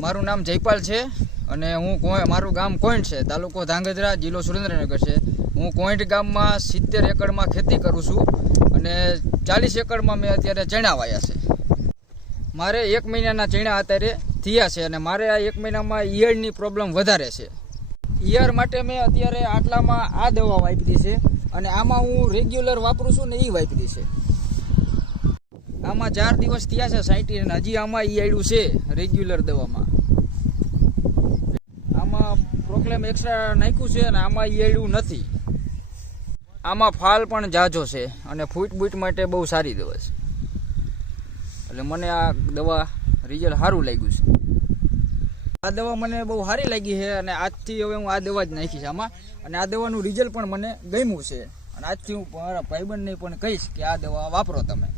મારું નામ જયપાલ છે અને મારું ગામ કોઈન્ટ છે, તાલુકો ધાંગધ્રા, જિલ્લો સુરેન્દ્રનગર છે। હું કોઈન્ટ ગામમાં 70 એકડમાં ખેતી કરું છું અને 40 એકડમાં મેં અત્યારે ચણા વાયા છે। મારે 1 મહિનાના ચણા અત્યારે થયા છે અને મારે આ 1 મહિનામાં ઈયળની પ્રોબ્લેમ વધારે છે। ઈયળ માટે મેં અત્યારે આટલામાં આ દવા વાપરી છે અને આમાં હું રેગ્યુલર વાપરું છું ને એ વાપરી છે। આમાં 4 દિવસ થયા છે સાઈટી અને હજી આમાં ઈયળું છે રેગ્યુલર દવામાં। આમાં પ્રોક્લેમ એક્સ્ટ્રા નાખ્યું છે અને આમાં ઈયળું નથી। આમાં ફાલ પણ જાજો છે અને ફૂટ માટે બહુ સારી દવા છે, એટલે મને આ દવા રિઝલ્ટ સારું લાગ્યું છે। આ દવા મને બહુ સારી લાગી છે અને આજથી હવે હું આ દવા જ નાખીશ આમાં, અને આ દવાનું રિઝલ્ટ પણ મને ગમ્યું છે અને આજથી હું મારા ભાઈબંધને પણ કહીશ કે આ દવા વાપરો તમે।